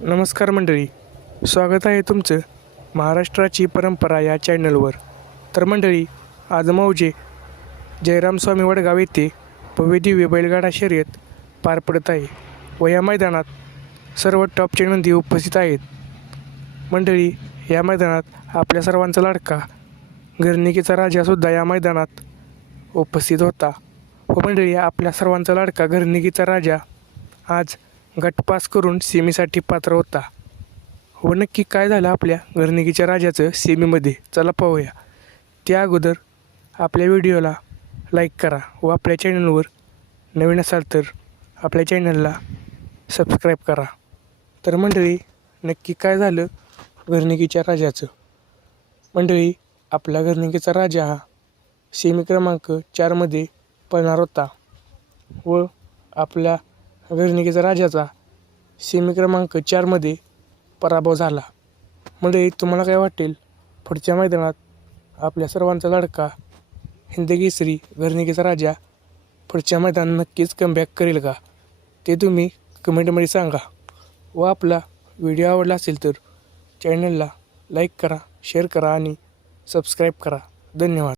नमस्कार मंडळी. स्वागत आहे तुमचं महाराष्ट्राची परंपरा या चॅनलवर. तर मंडळी आज मौजे जयरामस्वामी वडगाव येथे भव्य दिव्य बैलगाडा शर्यत पार पडत आहे व या मैदानात सर्व टॉपचे नंदी उपस्थित आहेत. मंडळी या मैदानात आपल्या सर्वांचा लाडका घरनिकीचा राजासुद्धा या मैदानात उपस्थित होता. व मंडळी आपल्या सर्वांचा लाडका घरनिकीचा राजा आज गटपास करून सेमीसाठी पात्र होता. व नक्की काय झालं आपल्या घरनिकीच्या राजाचं सेमीमध्ये? चला पाहूया. त्या अगोदर आपल्या व्हिडिओला लाईक करा व आपल्या चॅनलवर नवीन असाल तर आपल्या चॅनलला सबस्क्राईब करा. तर मंडळी नक्की काय झालं घरनिकीच्या राजाचं? मंडळी आपला घरनिकीचा राजा हा सेमी क्रमांक चारमध्ये पळणार होता व आपल्या घरनिकीचा राजाचा सेमी क्रमांक चारमध्ये पराभव झाला. म्हणजे तुम्हाला काय वाटेल? पुढच्या मैदानात आपल्या सर्वांचा लाडका हिंदकेसरी घरनिकेचा राजा पुढच्या मैदान नक्कीच कमबॅक करेल का? ते तुम्ही कमेंटमध्ये सांगा. व आपला व्हिडिओ आवडला असेल तर चॅनलला लाईक करा शेअर करा आणि सबस्क्राईब करा. धन्यवाद.